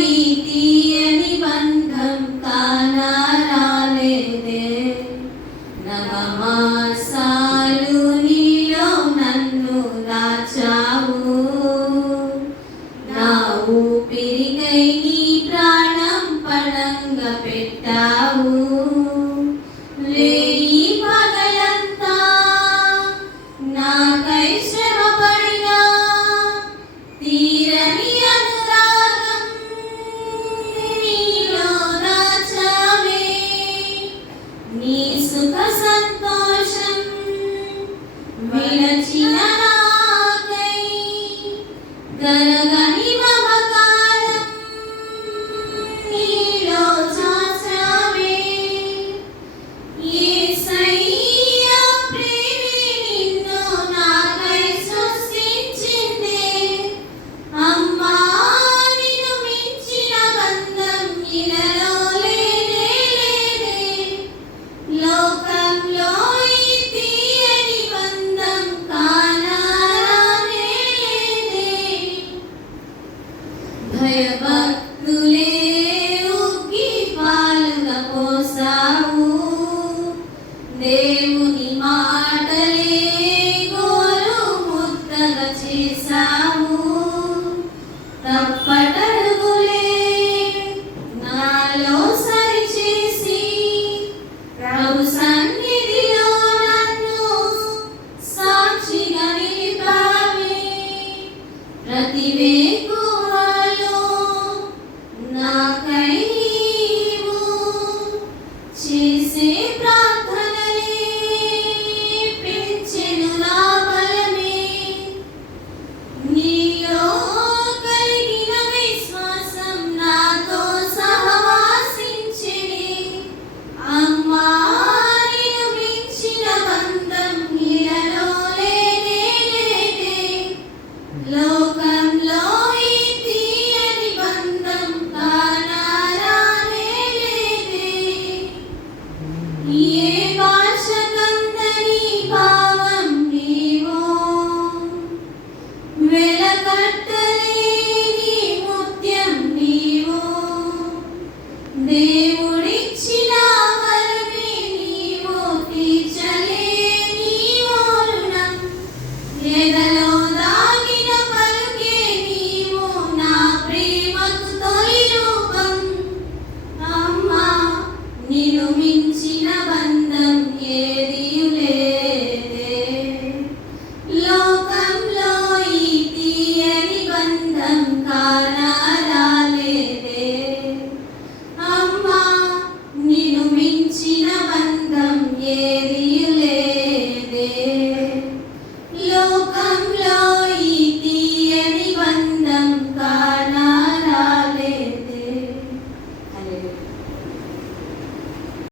ఈ తీయని బంధం కానరాలేదే. నవమాసాలు నీలో నన్ను దాచావు, నా ఊపిరికై నీ ప్రాణం పణంగా పెట్టావు. రేయి పగలంతా నాకై శ్రమ పడినా తీరని అనురాగం నీలో దాచావే. నీ సుఖ సంతోషం విరచిన నాకై గరగని మమకారం నీలో చాచావే. యేసయ్యా ప్రేమే నిన్ను నాకై సృష్టించిందే. అమ్మా నిన్ను మించిన బంధం ఇలలో లేనే లేదే. లోకంలో ఈ తీయని బంధం కానరానే లేదే. భయభక్తులే ఉగ్గి పాలుగా పోసావు, దేవుని మాటలే గోరు ముద్దగా చేసావు. తప్పటడుగులే నాలో సరిచేసి ప్రభు సన్నిధిలో నన్ను సాక్షిగా నిలిపావే. ప్రతి వేకువలో నాకై నీవు చేసే ప్రార్థనలే పెంచెను నా బలమే. నీలో కలిగిన విశ్వాసం నాతో సహవాసించెనే. అమ్మా నిన్ను మించిన బంధం ఇలలో లేనే లేదే. లోకంలో ఈ తీయని బంధం కానరానే లేదే. ఏ భాష కందని భావం నీవో, వెలకట్టలేని ముత్యం నీవో. దేవుడిచ్చిన వరమే నీవో, తీర్చలేని ఓ రుణం. ఎదలో దాగిన పలుకే నీవో, నా ప్రేమకు తొలి రూపం. అమ్మా నిన్ను మించిన బంధం